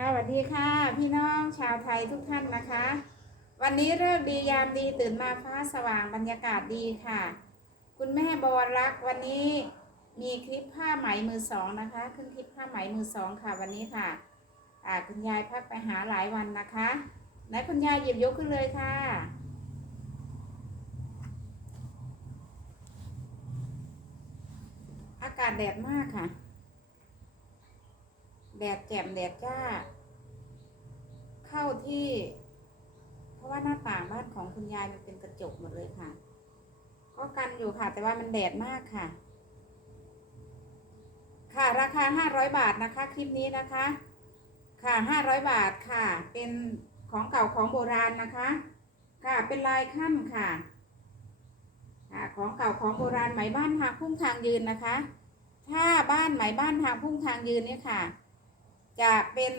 ค่ะสวัสดีค่ะ พี่น้องชาวไทยทุกท่านนะคะ วันนี้เลิกษ์ดียามดีตื่นมาฟ้าสว่างบรรยากาศดีค่ะ คุณแม่บวรรักษ์วันนี้มีคลิปผ้าไหมมือสองนะคะขึ้นคลิปผ้าไหมมือสองค่ะวันนี้ค่ะอ่าคุณยายพักไปหาหลายวันนะคะไหนคุณยายหยิบยกขึ้นเลยค่ะอากาศแดดมากค่ะ แดดแจ่มแดดจ้า เข้าที่ เพราะว่าหน้าต่างบ้านของคุณยายมันเป็นกระจกหมดเลยค่ะ ก็กันอยู่ค่ะ แต่ว่ามันแดดมากค่ะ ค่ะราคาห้าร้อยบาทนะคะ คลิปนี้นะคะ ค่ะห้าร้อยบาทค่ะ เป็นของเก่าของโบราณนะคะ ค่ะเป็นลายขั้นค่ะค่ะของเก่าของโบราณไหมบ้านทางพุ่งทางยืนนะคะ ถ้าบ้านไหมบ้านทางพุ่งทางยืนเนี่ยค่ะ จะเป็น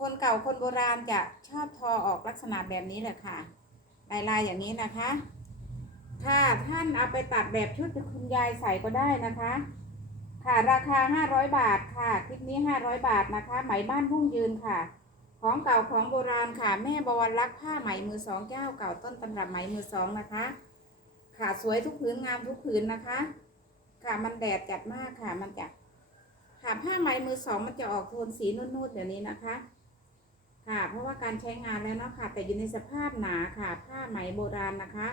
คนเก่าคนโบราณจะชอบทอออกลักษณะแบบนี้แหละค่ะลายลายๆอย่างนี้นะคะ ถ้าท่านเอาไปตัดแบบชุดคุณยายใส่ก็ได้นะคะ ค่ะราคา 500 บาทค่ะคลิปนี้ 500 บาทนะคะ ไหมบ้านพุ่งยืนค่ะ ของเก่าของโบราณค่ะ แม่บวรรักผ้าไหมมือสองเจ้าเก่าต้นตำรับไหมมือสองนะคะ ค่ะสวยทุกผืนงามทุกผืนนะคะ ค่ะมันแดดจัดมากค่ะมันจะ ค่ะผ้าไหมมือสองมันจะออกโทนสีนุ่นๆเดี๋ยวนี้นะคะ ค่ะ เพราะว่าการใช้งานแล้วเนาะค่ะ แต่อยู่ในสภาพหนาค่ะ ผ้าไหมโบราณนะคะ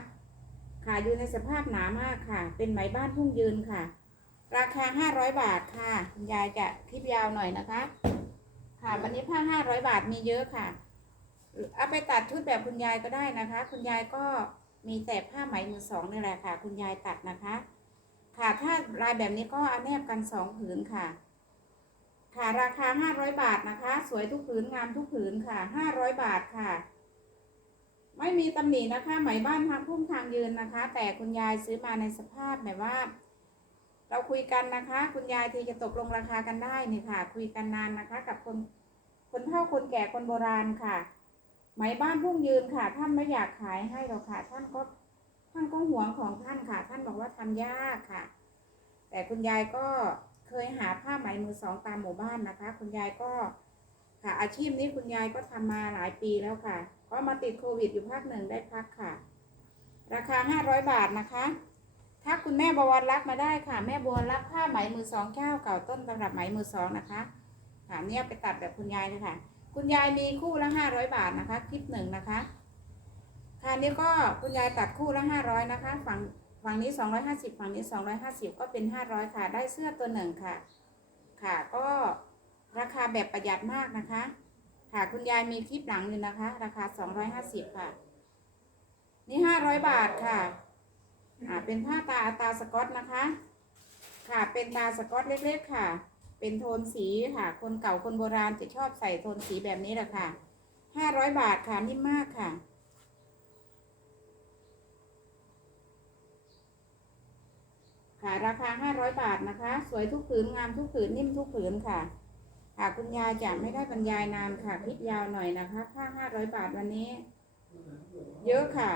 ค่ะอยู่ในสภาพหนามากค่ะ เป็นไหมบ้านพุ่งยืนค่ะ ราคา500บาทค่ะคุณยายจะคลิปยาวหน่อยนะคะ ค่ะ วันนี้ผ้า500บาทมีเยอะค่ะเอาไปตัดชุดแบบคุณยายก็ได้นะคะ คุณยายก็มีแต่ผ้าไหมมือสองนี่แหละค่ะ คุณยายตัดนะคะ ค่ะถ้าลายแบบนี้ก็เอาแนบกันสองผืนค่ะ ค่ะราคา 500 บาทนะคะ สวยทุกผืนงามทุกผืนค่ะ 500 บาทค่ะ ไม่มีตำหนินะคะ ไหมบ้านทางพุ่มทางยืนนะคะ แต่คุณยายซื้อมาในสภาพแบบว่า เราคุยกันนะคะ คุณยายทีจะตกลงราคากันได้นี่ค่ะ คุยกันนานนะคะ กับคนคนเฒ่าคนแก่คนโบราณค่ะ ไหมบ้านพุ่งยืนค่ะ ท่านไม่อยากขายให้หรอกค่ะ ท่านก็ท่านก็หวงของท่านค่ะ ท่านบอกว่าทำยากค่ะ แต่คุณยายก็ ยหาผ้าไหมมือสองตามหมู่บ้านนะคะ คุณยายก็ค่ะ อาชีพนี้คุณยายก็ทำมาหลายปีแล้วค่ะ ก็มาติดโควิดอยู่พักหนึ่งได้พักค่ะ ราคา500บาทนะคะถ้าคุณแม่บวรรักมาได้ค่ะ แม่บวรรักผ้าไหมมือสองเจ้าเก่าต้นตำรับไหมมือสองนะคะค่ะเนี่ยไปตัดแบบคุณยายเลยค่ะ คุณยายมีคู่ละห้าร้อยบาทนะคะ คลิปหนึ่งนะคะค่ะนี่ก็คุณยายตัดคู่ละห้าร้อยนะคะ ฝั่ง ฝั่งนี้สองร้อยห้าสิบฝั่งนี้สองร้อยห้าสิบก็เป็นห้าร้อยค่ะ ได้เสื้อตัวหนึ่งค่ะ ค่ะ ก็ราคาแบบประหยัดมากนะคะ ค่ะ คุณยายมีคลิปหลังอยู่นะคะ ราคาสองร้อยห้าสิบค่ะ นี่ห้าร้อยบาทค่ะ อ่า เป็นผ้าตาตาสกอตนะคะ ค่ะ เป็นตาสกอตเล็กๆค่ะ เป็นโทนสีค่ะ คนเก่าคนโบราณจะชอบใส่โทนสีแบบนี้แหละค่ะห้าร้อยบาทค่ะ นิ่มมากค่ะ ค่ะราคาห้าร้อยบาทนะคะ สวยทุกผืนงามทุกผืนนิ่มทุกผืนค่ะค่ะคุณยายจะไม่ได้บรรยายนานค่ะคลิปยาวหน่อยนะคะค่าห้าร้อยบาทวันนี้ เยอะค่ะ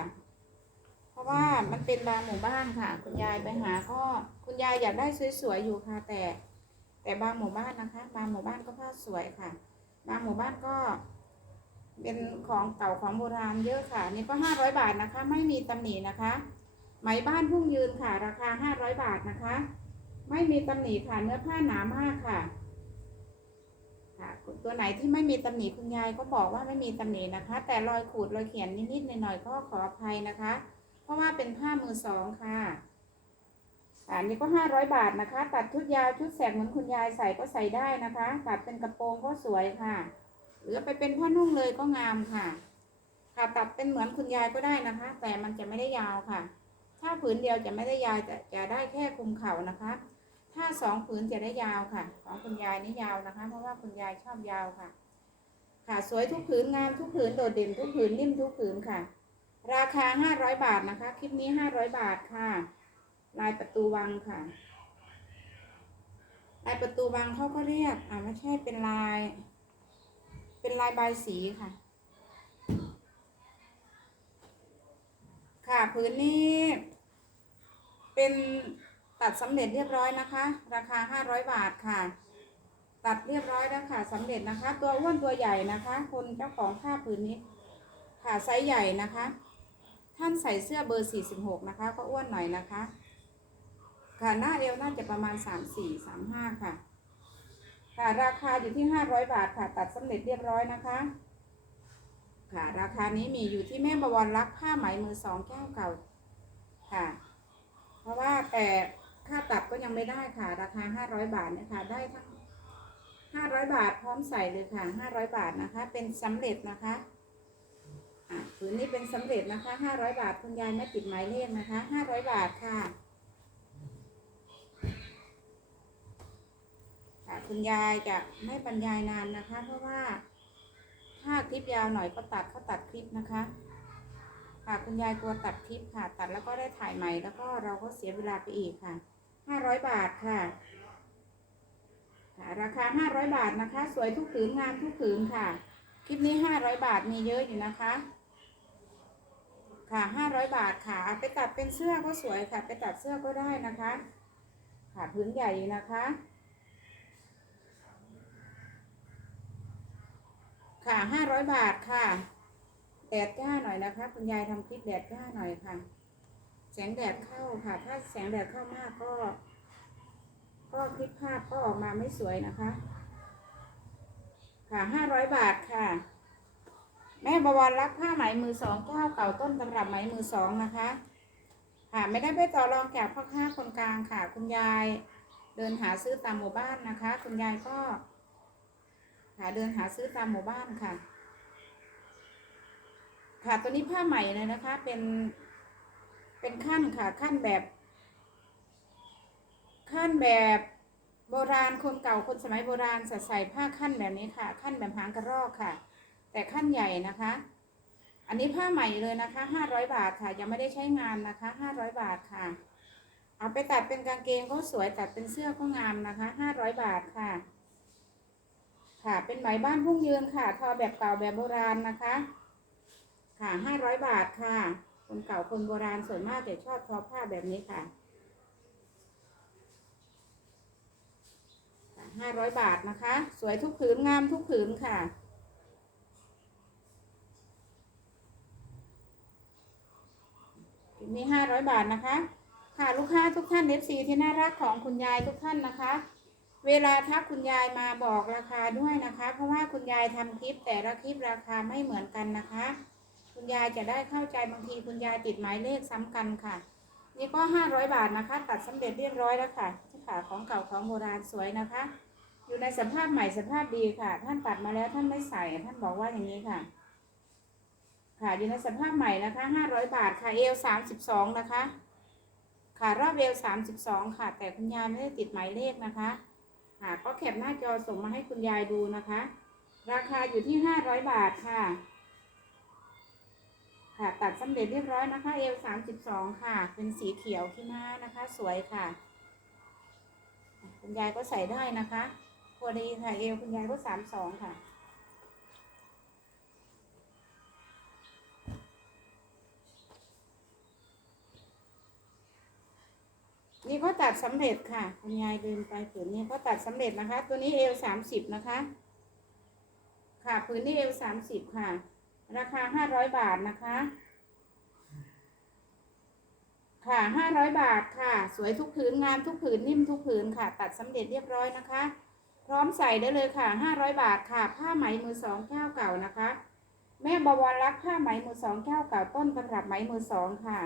เพราะว่ามันเป็นบางหมู่บ้านค่ะ คุณยายไปหาก็คุณยายอยากได้สวยๆอยู่ค่ะ แต่ แต่บางหมู่บ้านนะคะ บางหมู่บ้านก็ผ้าสวยค่ะ บางหมู่บ้านก็เป็นของเก่าของโบราณเยอะค่ะ นี่ก็ห้าร้อยบาทนะคะ ไม่มีตำหนินะคะ ไหมบ้านพุ่งยืนค่ะ ราคาห้าร้อยบาทนะคะ ไม่มีตำหนิค่ะเนื้อผ้าหนามากค่ะ ค่ะ ตัวไหนที่ไม่มีตำหนิคุณยายก็บอกว่าไม่มีตำหนินะคะ แต่รอยขูดรอยเขียนนิดๆหน่อยๆก็ขออภัยนะคะ เพราะว่าเป็นผ้ามือสองค่ะอันนี้ก็ห้าร้อยบาทนะคะ ตัดชุดยาวชุดแสกเหมือนคุณยายใส่ก็ใส่ได้นะคะ ตัดเป็นกระโปรงก็สวยค่ะ หรือไปเป็นผ้านุ่งเลยก็งามค่ะ ค่ะตัดเป็นเหมือนคุณยายก็ได้นะคะ แต่มันจะไม่ได้ยาวค่ะ ถ้าผืนเดียวจะไม่ได้ยาวจะจะได้แค่คลุมเข่านะคะ ถ้าสองผืนจะได้ยาวค่ะ ของคุณยายนี่ยาวนะคะ เพราะว่าคุณยายชอบยาวค่ะ ค่ะสวยทุกผืนงามทุกผืนโดดเด่นทุกผืนนิ่มทุกผืนค่ะ ราคาห้าร้อยบาทนะคะคลิปนี้ห้าร้อยบาทค่ะ ลายประตูวังค่ะ ลายประตูวังเขาก็เรียกอ่าไม่ใช่เป็นลาย เป็นลายใบสีค่ะ ค่ะพื้นนี้ เป็นตัดสำเร็จเรียบร้อยนะคะ ราคาห้าร้อยบาทค่ะ ตัดเรียบร้อยแล้วค่ะสำเร็จนะคะ ตัวอ้วนตัวใหญ่นะคะ คนเจ้าของผ้าผืนนี้ ค่ะไซส์ใหญ่นะคะ ท่านใส่เสื้อเบอร์46นะคะ ก็อ้วนหน่อยนะคะ ค่ะหน้าเอวน่าจะประมาณ34 35ค่ะ ค่ะราคาอยู่ที่500บาทค่ะ ตัดสำเร็จเรียบร้อยนะคะ ค่ะ ราคานี้มีอยู่ที่แม่บวรรักผ้าไหมมือสองแก้วเก่าค่ะ เพราะว่าแต่ค่าตัดก็ยังไม่ได้ค่ะ ราคา500บาทนี่ยค่ะได้ทั้ง500บาทพร้อมใส่เลยค่ะ500บาทนะคะ เป็นสำเร็จนะคะอะผืนนี้เป็นสำเร็จนะคะ500บาทคุณยายไม่ติดหมายเลขนะคะ500บาทค่ะค่ะ คุณยายจะไม่บรรยายนานนะคะ เพราะว่า ถ้าคลิปยาวหน่อยก็ตัดก็ตัดคลิปนะคะ ค่ะคุณยายกลัวตัดคลิปค่ะ ตัดแล้วก็ได้ถ่ายใหม่แล้วก็เราก็เสียเวลาไปอีกค่ะ500บาทค่ะค่ะราคา500บาทนะคะ สวยทุกผืนงามทุกผืนค่ะ คลิปนี้500บาทมีเยอะอยู่นะคะ ค่ะ500บาทค่ะไปตัดเป็นเสื้อก็สวยค่ะ ไปตัดเสื้อก็ได้นะคะ ค่ะผืนใหญ่อยู่นะคะ ค่ะ500บาทค่ะ แดดจ้าหน่อยนะคะ คุณยายทำคลิปแดดจ้าหน่อยค่ะ แสงแดดเข้าค่ะ ถ้าแสงแดดเข้ามากก็ ก็คลิปภาพก็ออกมาไม่สวยนะคะ ค่ะห้าร้อยบาทค่ะ แม่บวรรักผ้าไหมมือสองเจ้าเก่าต้นตำรับไหมมือสองนะคะ ค่ะไม่ได้ไปต่อรองจากพ่อค้าคนกลางค่ะ คุณยายเดินหาซื้อตามหมู่บ้านนะคะ คุณยายก็ ค่ะเดินหาซื้อตามหมู่บ้านค่ะ ค่ะตัวนี้ผ้าใหม่เลยนะคะ เป็น เป็นขั้นค่ะ ขั้นแบบ ขั้นแบบโบราณคนเก่าคนสมัยโบราณใส่ผ้าขั้นแบบนี้ค่ะ ขั้นแบบหางกระรอกค่ะ แต่ขั้นใหญ่นะคะ อันนี้ผ้าใหม่เลยนะคะห้าร้อยบาทค่ะยังไม่ได้ใช้งานนะคะห้าร้อยบาทค่ะ เอาไปตัดเป็นกางเกงก็สวยตัดเป็นเสื้อก็งามนะคะห้าร้อยบาทค่ะ ค่ะ เป็นไหมบ้านพุ่งยืนค่ะ ทอแบบเก่าแบบโบราณนะคะ ค่ะห้าร้อยบาทค่ะ คนเก่าคนโบราณส่วนมากจะชอบทอผ้าแบบนี้ค่ะห้าร้อยบาทนะคะ สวยทุกผืนงามทุกผืนค่ะมีห้าร้อยบาทนะคะ ค่ะลูกค้าทุกท่านเอฟซีที่น่ารักของคุณยายทุกท่านนะคะ เวลาทักคุณยายมาบอกราคาด้วยนะคะ เพราะว่าคุณยายทำคลิปแต่ละคลิปราคาไม่เหมือนกันนะคะ คุณยายจะได้เข้าใจบางทีคุณยายติดหมายเลขซ้ำกันค่ะ นี่ก็ห้าร้อยบาทนะคะ ตัดสำเร็จเรียบร้อยแล้วค่ะที่ขาของเก่าของโบราณสวยนะคะ อยู่ในสภาพใหม่สภาพดีค่ะ ท่านตัดมาแล้วท่านไม่ใส่ท่านบอกว่าอย่างนี้ค่ะ ค่ะอยู่ในสภาพใหม่นะคะห้าร้อยบาทค่ะเอลสามสิบสองนะคะ ค่ะรอบเอลสามสิบสองค่ะ แต่คุณยายไม่ได้ติดหมายเลขนะคะ ค่ะก็แคปหน้าจอส่งมาให้คุณยายดูนะคะ ราคาอยู่ที่ห้าร้อยบาทค่ะ ค่ะตัดสำเร็จเรียบร้อยนะคะเอลสามสิบสองค่ะ เป็นสีเขียวขี้ม้านะคะ สวยค่ะ คุณยายก็ใส่ได้นะคะพอดีค่ะเอวคุณยายก็สามสองค่ะ นี่ก็ตัดสำเร็จค่ะคุณยายเดินไปผืนนี้ก็ตัดสำเร็จนะคะ ตัวนี้เอวสามสิบนะคะ ค่ะผืนนี้เอวสามสิบค่ะ ราคาห้าร้อยบาทนะคะ ค่ะห้าร้อยบาทค่ะ สวยทุกผืนงามทุกผืนนิ่มทุกผืนค่ะ ตัดสำเร็จเรียบร้อยนะคะ พร้อมใส่ได้เลยค่ะห้าร้อยบาทค่ะ ผ้าไหมมือสองเจ้าเก่านะคะ แม่บวรรักผ้าไหมมือสองเจ้าเก่าต้นตำรับไหมมือสองค่ะ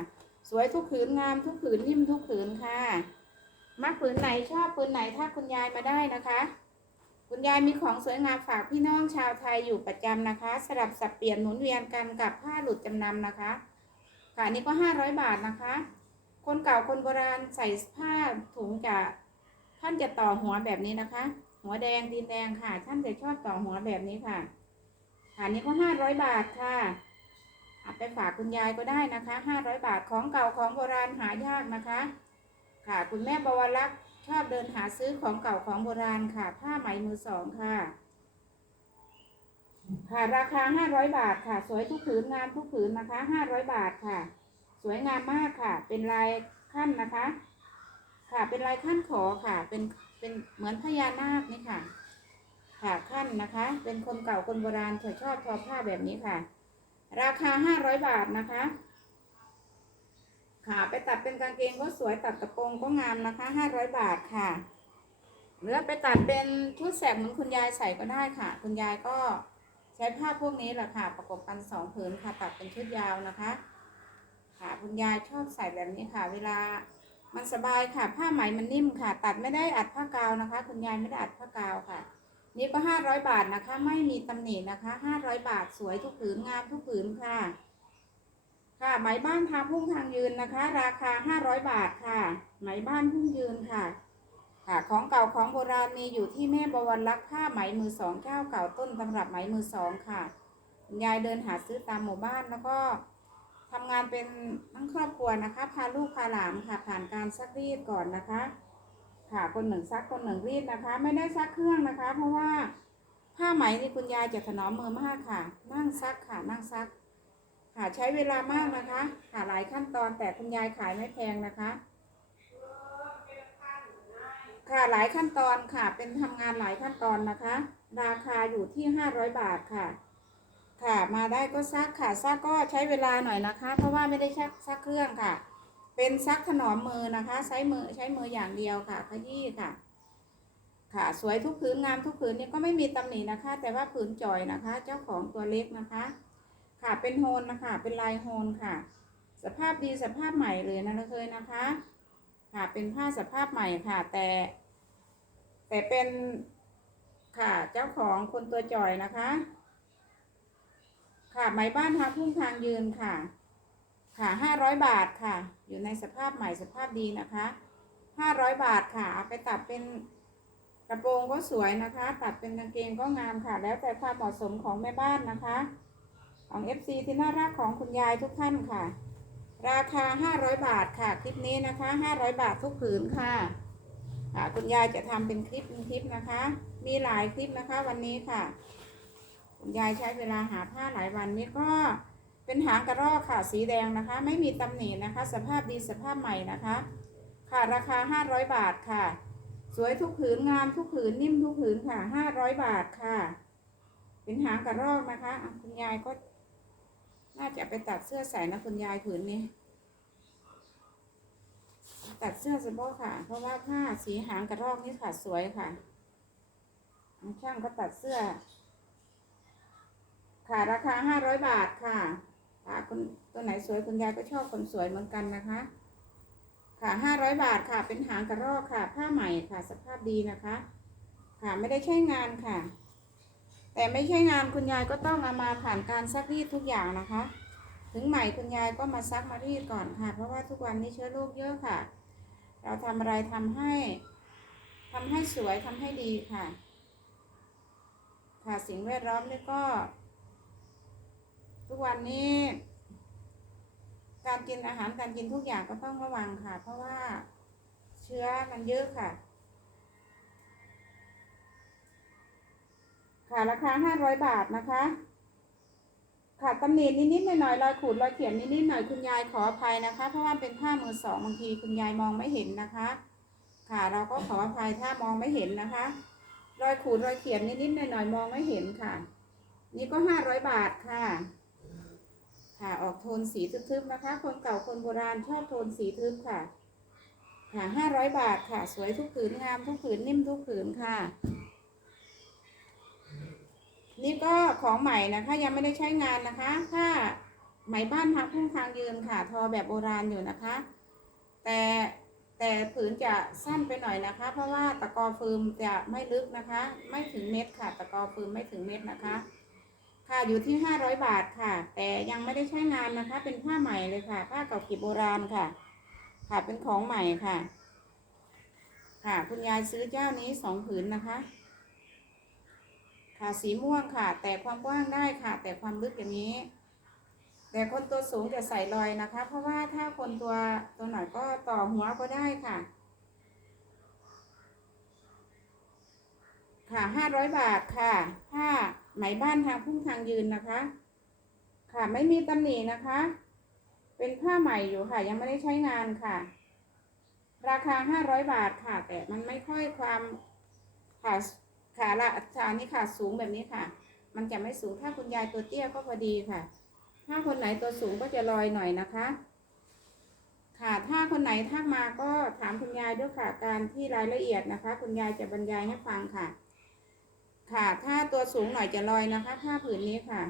สวยทุกผืนงามทุกผืนนิ่มทุกผืนค่ะ มักผืนไหนชอบผืนไหนถ้าคุณยายมาได้นะคะ คุณยายมีของสวยงามฝากพี่น้องชาวไทยอยู่ประจำนะคะ สลับสับเปลี่ยนหมุนเวียนกันกับผ้าหลุดจำนำนะคะค่ะนี่ก็ห้าร้อยบาทนะคะ คนเก่าคนโบราณใส่ผ้าถุงจะท่านจะต่อหัวแบบนี้นะคะ หัวแดงดินแดงค่ะ ท่านจะชอบต่อหัวแบบนี้ค่ะค่ะนี้ก็ห้าร้อยบาทค่ะ ไปฝากคุณยายก็ได้นะคะห้าร้อยบาทของเก่าของโบราณหายากนะคะ ค่ะคุณแม่บวรรักษ์ชอบเดินหาซื้อของเก่าของโบราณค่ะ ผ้าไหมมือสองค่ะ ค่ะราคาห้าร้อยบาทค่ะ สวยทุกผืนงามทุกผืนนะคะห้าร้อยบาทค่ะ สวยงามมากค่ะ เป็นลายขั้นนะคะ ค่ะเป็นลายขั้นขอค่ะ เป็นเป็นเหมือนพญานาคนี่ค่ะขั้นะคะ เป็นคนเก่าคนโบราณเธอชอบทอผ้าแบบนี้ค่ะ ราคาห้าร้อยบาทนะคะ ค่ะไปตัดเป็นกางเกงก็สวยตัดกระโปรงก็งามนะคะห้าร้อยบาทค่ะหรือไปตัดเป็นชุดแสกเหมือนคุณยายใส่ก็ได้ค่ะ คุณยายก็ใช้ผ้าพวกนี้แหละค่ะ ประกบกันสองผืนค่ะตัดเป็นชุดยาวนะคะ ค่ะคุณยายชอบใส่แบบนี้ค่ะ เวลามันสบายค่ะ ผ้าไหมมันนิ่มค่ะ ตัดไม่ได้อัดผ้ากาวนะคะ คุณยายไม่ได้อัดผ้ากาวค่ะ นี่ก็ห้าร้อยบาทนะคะ ไม่มีตำหนินะคะห้าร้อยบาทสวยทุกผืนงามทุกผืนค่ะ ค่ะไหมบ้านทางพุ่งทางยืนนะคะ ราคาห้าร้อยบาทค่ะ ไหมบ้านพุ่งยืนค่ะค่ะของเก่าของโบราณมีอยู่ที่แม่บวรรักผ้าไหมมือสองเจ้าเก่าต้นตำรับไหมมือสองค่ะยายเดินหาซื้อตามหมู่บ้านแล้วก็ทำงานเป็นทั้งครอบครัวนะคะ พาลูกพาหลานค่ะผ่านการซักรีดก่อนนะคะ ค่ะ คนหนึ่งซักคนหนึ่งรีดนะคะ ไม่ได้ซักเครื่องนะคะ เพราะว่าผ้าไหมนี่คุณยายจะถนอมมือมากค่ะ นั่งซักค่ะ นั่งซัก ค่ะใช้เวลามากนะคะค่ะหลายขั้นตอนแต่คุณยายขายไม่แพงนะคะ ค่ะหลายขั้นตอนค่ะ เป็นทำงานหลายขั้นตอนนะคะ ราคาอยู่ที่ห้าร้อยบาทค่ะ ค่ะมาได้ก็ซักค่ะซักก็ใช้เวลาหน่อยนะคะ เพราะว่าไม่ได้ซักซักเครื่องค่ะ เป็นซักถนอมมือนะคะ ใช้มือใช้มืออย่างเดียวค่ะ ขยี้ค่ะ ค่ะ สวยทุกผืนงามทุกผืนนี่ก็ไม่มีตำหนินะคะ แต่ว่าผืนจอยนะคะ เจ้าของตัวเล็กนะคะ ค่ะเป็นโฮนนะคะ เป็นลายโฮนค่ะ สภาพดีสภาพใหม่เลยนะเคยนะคะ ค่ะเป็นผ้าสภาพใหม่ค่ะ แต่ แต่เป็นค่ะเจ้าของคนตัวจอยนะคะ ค่ะไหมบ้านทางพุ่งทางยืนค่ะ ค่ะห้าร้อยบาทค่ะ อยู่ในสภาพใหม่สภาพดีนะคะห้าร้อยบาทค่ะเอาไปตัดเป็นกระโปรงก็สวยนะคะ ตัดเป็นกางเกงก็งามค่ะ แล้วแต่ความเหมาะสมของแม่บ้านนะคะ ของ FC ที่น่ารักของคุณยายทุกท่านค่ะ ราคา500บาทค่ะ คลิปนี้นะคะ500บาททุกผืนค่ะค่ะคุณยายจะทำเป็นคลิปเป็นคลิปนะคะ มีหลายคลิปนะคะวันนี้ค่ะ คุณยายใช้เวลาหาผ้าหลายวันนี้ก็ เป็นหางกระรอกค่ะสีแดงนะคะ ไม่มีตำหนินะคะ สภาพดีสภาพใหม่นะคะ ค่ะราคา 500 บาทค่ะ สวยทุกผืนงามทุกผืนนิ่มทุกผืนค่ะ 500 บาทค่ะ เป็นหางกระรอกนะคะคุณยายก็ น่าจะไปตัดเสื้อใส่นะคุณยายผืนนี้ ตัดเสื้อสบอค่ะ เพราะว่าผ้าสีหางกระรอกนี่ค่ะสวยค่ะช่างก็ตัดเสื้อ ค่ะราคาห้าร้อยบาทค่ะ ค่ะคุณตัวไหนสวยคุณยายก็ชอบคนสวยเหมือนกันนะคะ ค่ะห้าร้อยบาทค่ะ เป็นหางกระรอกค่ะ ผ้าใหม่ค่ะ สภาพดีนะคะ ค่ะไม่ได้ใช้งานค่ะ แต่ไม่ใช่งานคุณยายก็ต้องเอามาผ่านการซักรีดทุกอย่างนะคะ ถึงใหม่คุณยายก็มาซักมารีดก่อนค่ะ เพราะว่าทุกวันนี้เชื้อโรคเยอะค่ะ เราทำอะไรทำให้ทำให้สวยทำให้ดีค่ะ ค่ะสิ่งแวดล้อมนี่ก็ ทุกวันนี้ การกินอาหารการกินทุกอย่างก็ต้องระวังค่ะ เพราะว่าเชื้อมันเยอะค่ะ ค่ะราคาห้าร้อยบาทนะคะค่ะตำหนินิดๆหน่อยๆรอยขูดรอยเขียนนิดๆหน่อยคุณยายขออภัยนะคะ เพราะว่าเป็นผ้ามือสองบางทีคุณยายมองไม่เห็นนะคะ ค่ะเราก็ขออภัยถ้ามองไม่เห็นนะคะ รอยขูดรอยเขียนนิดๆหน่อยๆมองไม่เห็นค่ะ นี่ก็ห้าร้อยบาทค่ะ ค่ะออกโทนสีทึบๆนะคะ คนเก่าคนโบราณชอบโทนสีทึบค่ะค่ะห้าร้อยบาทค่ะ สวยทุกผืนงามทุกผืนนิ่มทุกผืนค่ะ นี่ก็ของใหม่นะคะ ยังไม่ได้ใช้งานนะคะ ถ้าไหมบ้านพักพุ่งทางยืนค่ะ ทอแบบโบราณอยู่นะคะ แต่แต่ผืนจะสั้นไปหน่อยนะคะ เพราะว่าตะกอฟืมจะไม่ลึกนะคะ ไม่ถึงเม็ดค่ะ ตะกอฟืมไม่ถึงเม็ดนะคะ ค่ะอยู่ที่ห้าร้อยบาทค่ะ แต่ยังไม่ได้ใช้งานนะคะ เป็นผ้าใหม่เลยค่ะ ผ้าเก่ากิบโบราณค่ะ ค่ะเป็นของใหม่ค่ะ ค่ะ คุณยายซื้อเจ้านี้สองผืนนะคะ ค่ะสีม่วงค่ะ แต่ความกว้างได้ค่ะ แต่ความลึกอย่างนี้ แต่คนตัวสูงจะใส่รอยนะคะ เพราะว่าถ้าคนตัวตัวหน่อยก็ต่อหัวก็ได้ค่ะค่ะห้าร้อยบาทค่ะ ผ้า ไหมบ้านทางพุ่งทางยืนนะคะ ค่ะไม่มีตำหนินะคะ เป็นผ้าใหม่อยู่ค่ะ ยังไม่ได้ใช้งานค่ะ ราคาห้าร้อยบาทค่ะ แต่มันไม่ค่อยความค่ะค่ะละชานี่ค่ะ สูงแบบนี้ค่ะ มันจะไม่สูงถ้าคุณยายตัวเตี้ยก็พอดีค่ะ ถ้าคนไหนตัวสูงก็จะลอยหน่อยนะคะ ค่ะถ้าคนไหนทักมาก็ถามคุณยายด้วยค่ะ การที่รายละเอียดนะคะ คุณยายจะบรรยายให้ฟังค่ะ ค่ะ ถ้าตัวสูงหน่อยจะลอยนะคะผ้าผืนนี้ค่ะ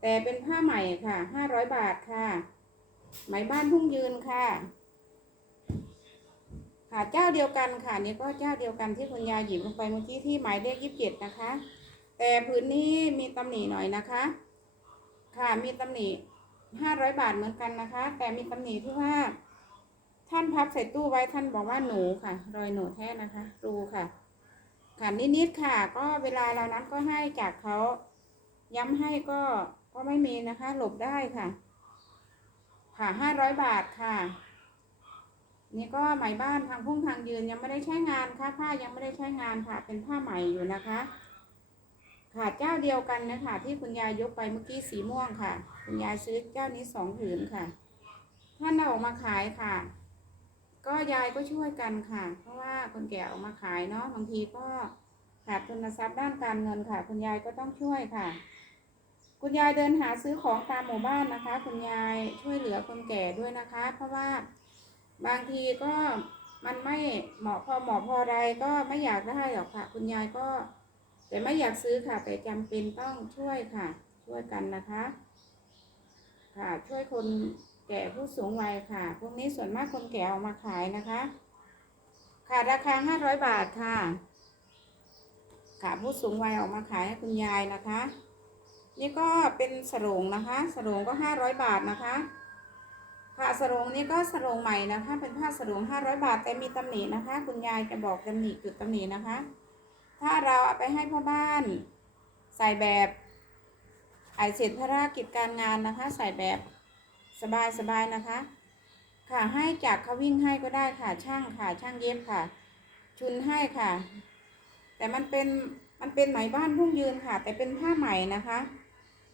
แต่เป็นผ้าใหม่ค่ะห้าร้อยบาทค่ะ ไหมบ้านทุ่งยืนค่ะ ค่ะเจ้าเดียวกันค่ะนี่ก็เจ้าเดียวกันที่คุณยายหยิบลงไปเมื่อกี้ที่หมายเลขยี่สิบเจ็ดนะคะ แต่ผืนนี้มีตำหนิหน่อยนะคะ ค่ะมีตำหนิห้าร้อยบาทเหมือนกันนะคะ แต่มีตำหนิที่ว่าท่านพับใส่ตู้ไว้ท่านบอกว่าหนูค่ะ รอยหนูแท้นะคะรูค่ะ ค่ะนิดๆค่ะ ก็เวลาเรานั้นก็ให้จากเขาย้ำให้ก็ก็ไม่มีนะคะ หลบได้ค่ะ ค่ะห้าร้อยบาทค่ะ นี่ก็ไหมบ้านทางพุ่งทางยืนยังไม่ได้ใช้งานค่ะผ้ายังไม่ได้ใช้งานค่ะ เป็นผ้าใหม่อยู่นะคะ ค่ะเจ้าเดียวกันนะคะที่คุณยายยกไปเมื่อกี้สีม่วงค่ะ คุณยายซื้อเจ้านี้สองผืนค่ะ ท่านเอาออกมาขายค่ะ ก็ยายก็ช่วยกันค่ะ เพราะว่าคนแก่ออกมาขายเนาะบางทีก็ขาดทุนทรัพย์ด้านการเงินค่ะ คุณยายก็ต้องช่วยค่ะ คุณยายเดินหาซื้อของตามหมู่บ้านนะคะ คุณยายช่วยเหลือคนแก่ด้วยนะคะ เพราะว่าบางทีก็มันไม่เหมาะพอเหมาะพอใดก็ไม่อยากได้หรอกค่ะ คุณยายก็ แต่ไม่อยากซื้อค่ะ แต่จำเป็นต้องช่วยค่ะ ช่วยกันนะคะ ค่ะช่วยคน แก่ผู้สูงวัยค่ะ พวกนี้ส่วนมากคนแก่เอามาขายนะคะ ค่ะราคาห้าร้อยบาทค่ะ ค่ะผู้สูงวัยออกมาขายให้คุณยายนะคะ นี่ก็เป็นสรงนะคะสรงก็ห้าร้อยบาทนะคะค่ะสรงนี่ก็สรงใหม่นะคะ เป็นผ้าสรงห้าร้อยบาทแต่มีตำหนินะคะ คุณยายจะบอกตำหนิจุดตำหนินะคะ ถ้าเราเอาไปให้พ่อบ้าน ใส่แบบไอเสร็จภารกิจการงานนะคะ ใส่แบบ สบายสบายนะคะ ค่ะให้จากเขาวิ่งให้ก็ได้ค่ะ ช่างค่ะ ช่างเย็บค่ะ ชุนให้ค่ะ แต่มันเป็นมันเป็นไหมบ้านพุ่งยืนค่ะ แต่เป็นผ้าไหมนะคะ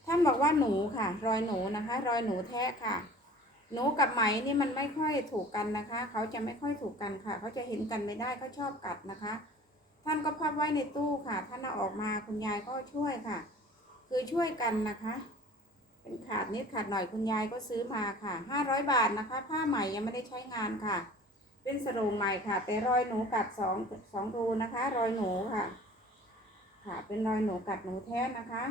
ท่านบอกว่าหนูค่ะ รอยหนูนะคะ รอยหนูแท้ค่ะ หนูกับไหมนี่มันไม่ค่อยถูกกันนะคะ เขาจะไม่ค่อยถูกกันค่ะ เขาจะเห็นกันไม่ได้เขาชอบกัดนะคะ ท่านก็พับไว้ในตู้ค่ะ ท่านเอาออกมาคุณยายก็ช่วยค่ะ คือช่วยกันนะคะ เป็นขาดนิดขาดหน่อยคุณยายก็ซื้อมาค่ะห้าร้อยบาทนะคะ ผ้าใหม่ยังไม่ได้ใช้งานค่ะ เป็นสโรงใหม่ค่ะ แต่รอยหนูกัดสองสองรูนะคะ รอยหนูค่ะ ค่ะ เป็นรอยหนูกัดหนูแท้นะคะ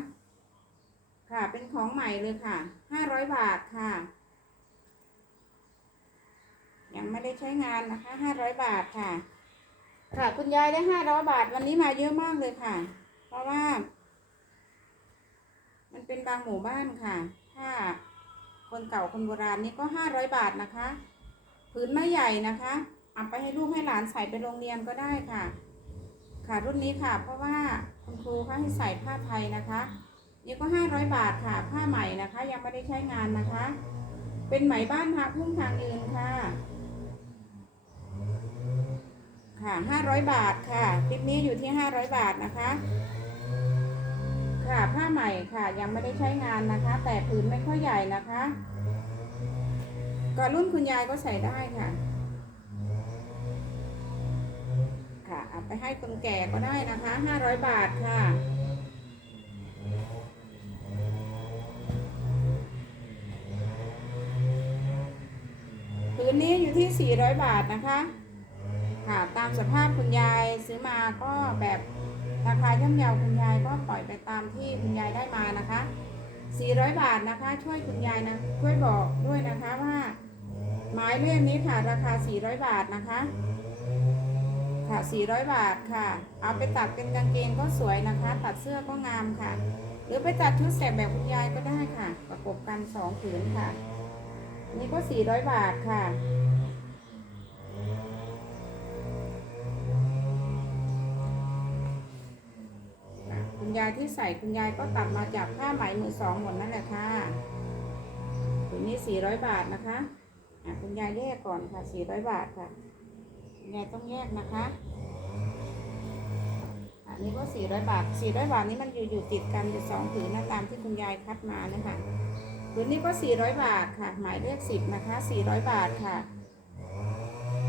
ค่ะ เป็นของใหม่เลยค่ะห้าร้อยบาทค่ะ ยังไม่ได้ใช้งานนะคะห้าร้อยบาทค่ะ ค่ะ คุณยายได้ห้าร้อยบาทวันนี้มาเยอะมากเลยค่ะ เพราะว่า มันเป็นบางหมู่บ้านค่ะ ถ้าคนเก่าคนโบราณนี่ก็ห้าร้อยบาทนะคะ ผืนไม่ใหญ่นะคะเอาไปให้ลูกให้หลานใส่ไปโรงเรียนก็ได้ค่ะ ค่ะรุ่นนี้ค่ะ เพราะว่าคุณครูเขาให้ใส่ผ้าไทยนะคะ นี่ก็ห้าร้อยบาทค่ะ ผ้าใหม่นะคะ ยังไม่ได้ใช้งานนะคะ เป็นไหมบ้านพระพุ่งทางยืนค่ะ ค่ะห้าร้อยบาทค่ะคลิปนี้อยู่ที่ห้าร้อยบาทนะคะ ค่ะ ผ้าใหม่ค่ะ ยังไม่ได้ใช้งานนะคะ แต่ผืนไม่ค่อยใหญ่นะคะก่อนรุ่นคุณยายก็ใส่ได้ค่ะ ค่ะเอาไปให้คนแก่ก็ได้นะคะห้าร้อยบาทค่ะผืนนี้อยู่ที่400บาทนะคะ ค่ะ ตามสภาพคุณยายซื้อมาก็แบบ ราคาย่อมเยาคุณยายก็ปล่อยไปตามที่คุณยายได้มานะคะ 400 บาทนะคะ ช่วยคุณยายนะช่วยบอกด้วยนะคะว่าไม้เล่มนี้ค่ะ ราคา 400 บาทนะคะค่ะ 400 บาทค่ะ เอาไปตัดเป็นกางเกงก็สวยนะคะ ตัดเสื้อก็งามค่ะ หรือไปตัดชุดแสกแบบคุณยายก็ได้ค่ะ ประกบกันสองผืนค่ะนนี้ก็ 400 บาทค่ะ คุณยายที่ใส่คุณยายก็ตัดมาจากผ้าไหมมือสองหมดนั่นแหละค่ะผืนนี้400บาทนะคะอะคุณยายแยกก่อนค่ะ400บาทค่ะคุณยายต้องแยกนะคะอันนี้ก็400บาท400บาทนี้มันอยู่อยู่ติดกันอยู่สองผืนนะตามที่คุณยายคัดมานะคะผืนนี้ก็400บาทค่ะ หมายเลข10นะคะ400บาทค่ะ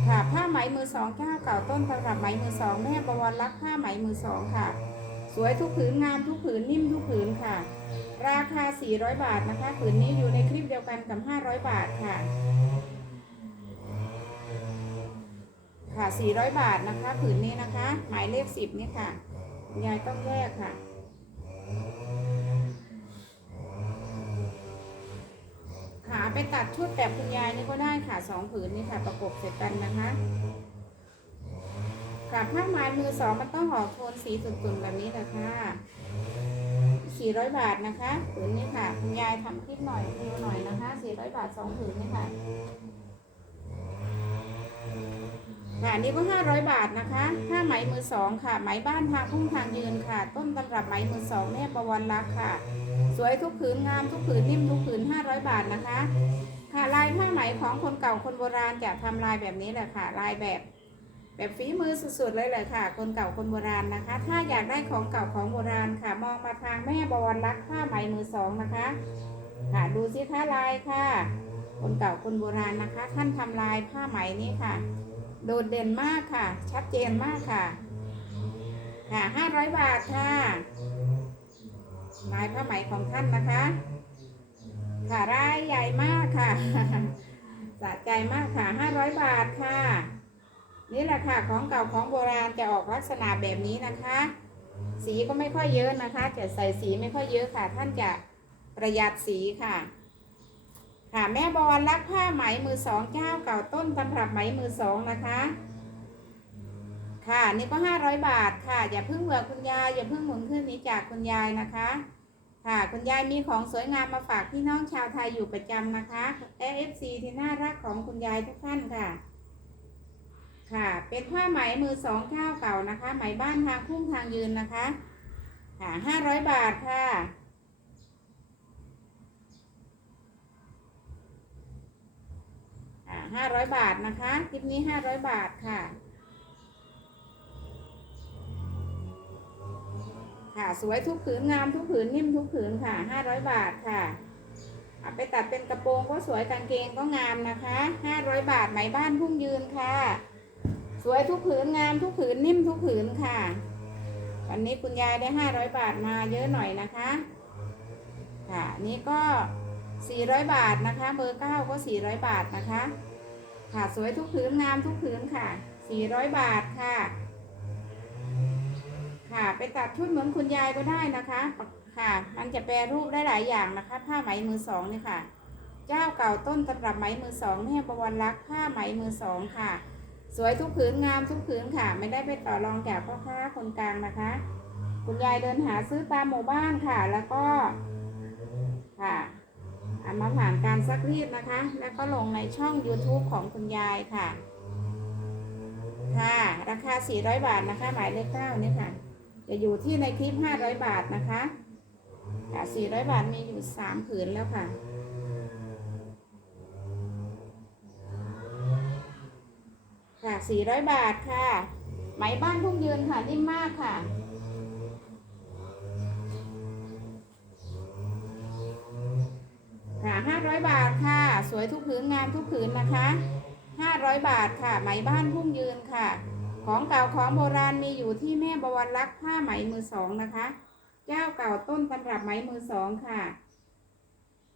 ค่ะผ้าไหมมือสองเจ้าเก่าต้นตำรับไหมมือสองแม่บวรรักผ้าไหมมือสองค่ะ สวยทุกผืนงามทุกผืนนิ่มทุกผืนค่ะ ราคา 400 บาทนะคะ ผืนนี้อยู่ในคลิปเดียวกันกับ 500 บาทค่ะ ค่ะ 400 บาทนะคะ ผืนนี้นะคะ หมายเลข 10 นี่ค่ะยายต้องแยกค่ะขาไปตัดชุดแบบคุณยายนี่ก็ได้ค่ะสองผืนนี่ค่ะ ประกบเสร็จกันนะคะ ค่ะผ้าไม้มือสองมันต้องออโทนสีตุ่นๆแบบนี้แหละค่ะสี่ร้อยบาทนะคะผืนนี้ค่ะคุณยายทำคลิปหน่อยเร็วหน่อยนะคะสี่ร้อยบาทสองผืนนี่ค่ะค่ะอันนี้ก็ห้าร้อยบาทนะคะผ้าไหมมือสองค่ะ ไหมบ้านทางพุ่งทางยืนค่ะ ต้นตำรับไหมมือสองแม่ประวันรักค่ะ สวยทุกผืนงามทุกผืนนิ่มทุกผืน500บาทนะคะ ค่ะลายผ้าไหมของคนเก่าคนโบราณจะทำลายแบบนี้แหละค่ะ ลายแบบ แบบฝีมือสุดๆเลยเลยค่ะ คนเก่าคนโบราณนะคะ ถ้าอยากได้ของเก่าของโบราณค่ะ มองมาทางแม่บวรรักผ้าไหมมือสองนะคะ ค่ะดูสิคะลายค่ะ คนเก่าคนโบราณนะคะ ท่านทำลายผ้าไหมนี้ค่ะ โดดเด่นมากค่ะ ชัดเจนมากค่ะ ค่ะ500บาทค่ะลายผ้าไหมของท่านนะคะ ค่ะรายใหญ่มากค่ะสะใจมากค่ะ500บาทค่ะ นี่แหละค่ะของเก่าของโบราณจะออกลักษณะแบบนี้นะคะ สีก็ไม่ค่อยเยอะนะคะ จะใส่สีไม่ค่อยเยอะค่ะ ท่านจะประหยัดสีค่ะ ค่ะแม่บอลรักผ้าไหมมือสองเจ้าเก่าต้นตำรับไหมมือสองนะคะค่ะนี่ก็ 500 บาทค่ะ อย่าเพิ่งเบื่อคุณยาย อย่าเพิ่งหมุนขึ้นนี้จากคุณยายนะคะ ค่ะคุณยายมีของสวยงามมาฝากพี่น้องชาวไทยอยู่ประจำนะคะ AFC ที่น่ารักของคุณยายทุกท่านค่ะ ค่ะ เป็นผ้าไหมมือสองเจ้าเก่านะคะ ไหมบ้านทางพุ่งทางยืนนะคะ ค่ะ500บาทค่ะอ่า500บาทนะคะคลิปนี้500บาทค่ะ ค่ะสวยทุกผืนงามทุกผืนนิ่มทุกผืนค่ะ500บาทค่ะเอาไปตัดเป็นกระโปรงก็สวยกางเกงก็งามนะคะ500บาทไหมบ้านพุ่งยืนค่ะ สวยทุกผืนงามทุกผืนนิ่มทุกผืนค่ะ วันนี้คุณยายได้500บาทมาเยอะหน่อยนะคะ ค่ะ นี่ก็400บาทนะคะ เบอร์9ก็400บาทนะคะ ค่ะสวยทุกผืนงามทุกผืนค่ะ400บาทค่ะ ค่ะไปตัดชุดเหมือนคุณยายก็ได้นะคะค่ะ มันจะแปรรูปได้หลายอย่างนะคะ ผ้าไหมมือสองนี่ค่ะ เจ้าเก่าต้นตำรับไหมมือสองแม่ประวันรักผ้าไหมมือสองค่ะ สวยทุกผืนงามทุกผืนค่ะ ไม่ได้ไปต่อรองจากพ่อค้าคนกลางนะคะ คุณยายเดินหาซื้อตามหมู่บ้านค่ะ แล้วก็ค่ะเอามาผ่านการซักรีดนะคะ แล้วก็ลงในช่อง YouTube ของคุณยายค่ะ ค่ะ ราคา 400 บาทนะคะ หมายเลขเก้านี่ค่ะ จะอยู่ที่ในคลิป 500 บาทนะคะค่ะ400 บาทมีอยู่ 3 ผืนแล้วค่ะ ค่ะ400 บาทค่ะ ไหมบ้านทุ่งยืนค่ะนิ่มมากค่ะ ค่ะ 500 บาทค่ะ สวยทุกผืนงามทุกผืนนะคะ 500 บาทค่ะ ไหมบ้านพุ่งยืนค่ะ ของเก่าของโบราณมีอยู่ที่แม่บวรรักผ้าไหมมือสองนะคะ เจ้าเก่าต้นตำรับไหมมือสองค่ะ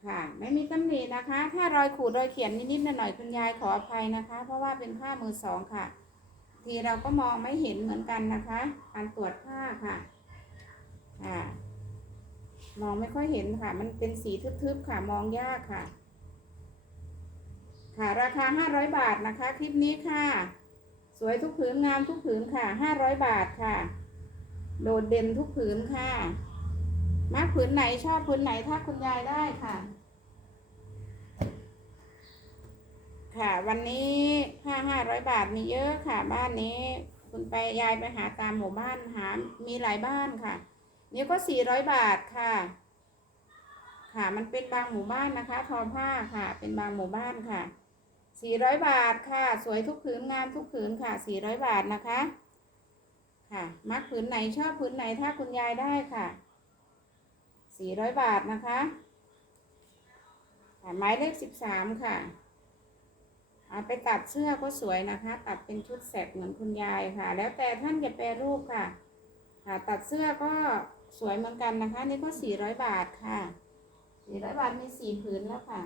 ค่ะ ไม่มีตำหนินะคะ ถ้ารอยขูดรอยเขียนนิดๆหน่อยๆคุณยายขออภัยนะคะ เพราะว่าเป็นผ้ามือสองค่ะ ทีเราก็มองไม่เห็นเหมือนกันนะคะการตรวจผ้าค่ะค่ะมองไม่ค่อยเห็นค่ะ มันเป็นสีทึบๆค่ะ มองยากค่ะ ค่ะ ราคา500บาทนะคะ คลิปนี้ค่ะ สวยทุกผืนงามทุกผืนค่ะ500บาทค่ะ โดดเด่นทุกผืนค่ะ มักผืนไหนชอบผืนไหนถ้าคุณยายได้ค่ะ ค่ะ วันนี้ผ้า500บาทมีเยอะค่ะ บ้านนี้ คุณไปยายไปหาตามหมู่บ้านหา มีหลายบ้านค่ะ นี่ก็สี่ร้อยบาทค่ะ ค่ะมันเป็นบางหมู่บ้านนะคะทอผ้าค่ะ เป็นบางหมู่บ้านค่ะสี่ร้อยบาทค่ะ สวยทุกผืนงามทุกผืนค่ะสี่ร้อยบาทนะคะ ค่ะ มักผืนไหนชอบผืนไหนถ้าคุณยายได้ค่ะ สี่ร้อยบาทนะคะหมายเลขสิบสามค่ะเอาไปตัดเสื้อก็สวยนะคะ ตัดเป็นชุดแสกเหมือนคุณยายค่ะ แล้วแต่ท่านจะแปรรูปค่ะค่ะตัดเสื้อก็สวยเหมือนกันนะคะ นี่ก็สี่ร้อยบาทค่ะสี่ร้อยบาทมีสี่ผืนแล้วค่ะ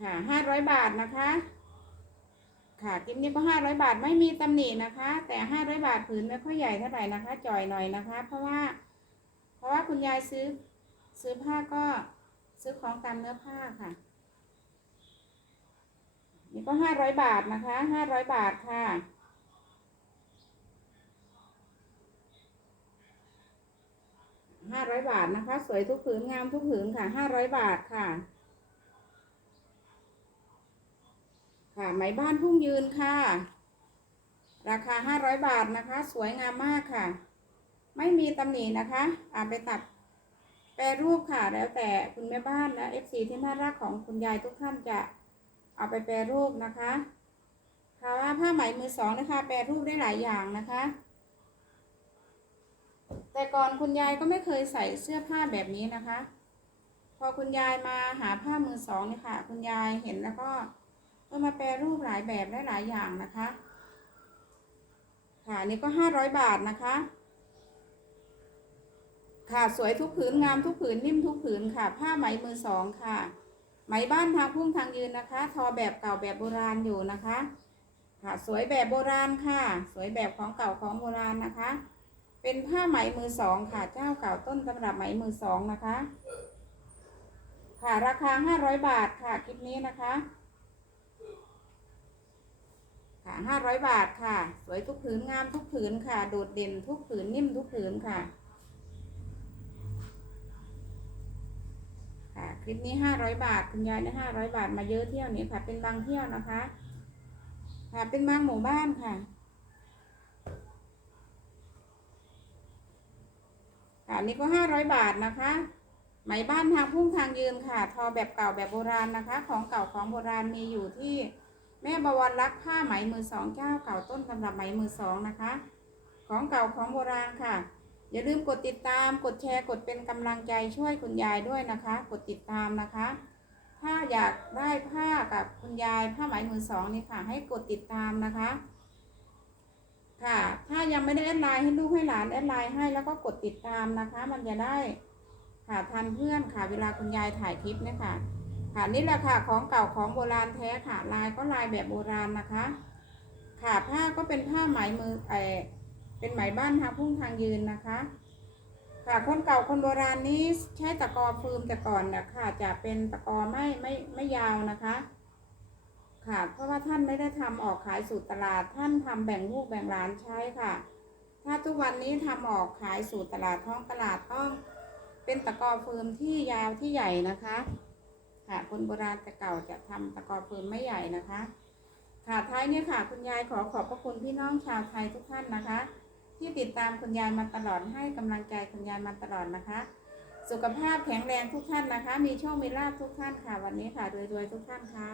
ค่ะห้าร้อยบาทนะคะ ค่ะกิมนี้ก็ห้าร้อยบาทไม่มีตำหนินะคะ แต่ห้าร้อยบาทผืนไม่ค่อยใหญ่เท่าไหร่นะคะจ่อยหน่อยนะคะ เพราะว่า เพราะว่าคุณยายซื้อซื้อผ้าก็ซื้อของตามเนื้อผ้าค่ะ นี่ก็ห้าร้อยบาทนะคะห้าร้อยบาทค่ะห้าร้อยบาทนะคะ สวยทุกผืนงามทุกผืนค่ะห้าร้อยบาทค่ะ ค่ะไหมบ้านพุ่งยืนค่ะ ราคาห้าร้อยบาทนะคะ สวยงามมากค่ะ ไม่มีตำหนินะคะอ่าไปตัดแปรรูปค่ะ แล้วแต่คุณแม่บ้านและ FC ที่น่ารักของคุณยายทุกท่านจะเอาไปแปรรูปนะคะค่ะว่าผ้าไหมมือสองนะคะ แปรรูปได้หลายอย่างนะคะ แต่ก่อนคุณยายก็ไม่เคยใส่เสื้อผ้าแบบนี้นะคะ พอคุณยายมาหาผ้ามือสองเนี่ยค่ะ คุณยายเห็นแล้วก็ ก็มาแปรรูปหลายแบบและหลายอย่างนะคะ ค่ะนี่ก็ห้าร้อยบาทนะคะ ค่ะสวยทุกผืนงามทุกผืนนิ่มทุกผืนค่ะ ผ้าไหมมือสองค่ะ ไหมบ้านทางพุ่งทางยืนนะคะ ทอแบบเก่าแบบโบราณอยู่นะคะ ค่ะสวยแบบโบราณค่ะ สวยแบบของเก่าของโบราณนะคะ เป็นผ้าไหมมือสองค่ะ เจ้าเก่าต้นตำรับไหมมือสองนะคะ ค่ะราคาห้าร้อยบาทค่ะคลิปนี้นะคะ ค่ะห้าร้อยบาทค่ะ สวยทุกผืนงามทุกผืนค่ะ โดดเด่นทุกผืนนิ่มทุกผืนค่ะ ค่ะ คลิปนี้ห้าร้อยบาทคุณยายได้ห้าร้อยบาทมาเยอะเที่ยวนี้ค่ะ เป็นบางเที่ยวนะคะ ค่ะเป็นบางหมู่บ้านค่ะค่ะนี่ก็ห้าร้อยบาทนะคะไหมบ้านทางพุ่งทางยืนค่ะ ทอแบบเก่าแบบโบราณนะคะ ของเก่าของโบราณมีอยู่ที่ แม่บวรรักผ้าไหมมือสองเจ้าเก่าต้นตำรับไหมมือสองนะคะ ของเก่าของโบราณค่ะ อย่าลืมกดติดตาม กดแชร์ กดเป็นกำลังใจช่วยคุณยายด้วยนะคะ กดติดตามนะคะ ถ้าอยากได้ผ้ากับคุณยายผ้าไหมมือสองนี่ค่ะ ให้กดติดตามนะคะ ค่ะ ถ้ายังไม่ได้แอดไลน์ให้ลูกให้หลานแอดไลน์ให้แล้วก็กดติดตามนะคะ มันจะได้ค่ะทันเพื่อนค่ะ เวลาคุณยายถ่ายคลิปเนี่ยค่ะ ค่ะนี่แหละค่ะของเก่าของโบราณแท้ค่ะลายก็ลายแบบโบราณนะคะ ค่ะผ้าก็เป็นผ้าไหมมือไออเป็นไหมบ้านทางพุ่งทางยืนนะคะ ค่ะคนเก่าคนโบราณนี้ใช้ตะกอฟืมแต่ก่อนนะค่ะจะเป็นตะกอไม่ไม่ไม่ยาวนะคะ ค่ะเพราะว่าท่านไม่ได้ทำออกขายสู่ตลาด ท่านทำแบ่งลูกแบ่งหลานใช้ค่ะ ถ้าทุกวันนี้ทำออกขายสู่ตลาดท้องตลาดต้องเป็นตะกอฟืมที่ยาวที่ใหญ่นะคะ ค่ะคนโบราณแต่เก่าจะทำตะกอฟืมไม่ใหญ่นะคะ ค่ะท้ายเนี่ยค่ะคุณยายขอขอบพระคุณพี่น้องชาวไทยทุกท่านนะคะ ที่ติดตามคุณยายมาตลอดให้กำลังใจคุณยายมาตลอดนะคะ สุขภาพแข็งแรงทุกท่านนะคะ มีโชคมีลาภทุกท่านค่ะ วันนี้ค่ะรวยๆทุกท่านค่ะ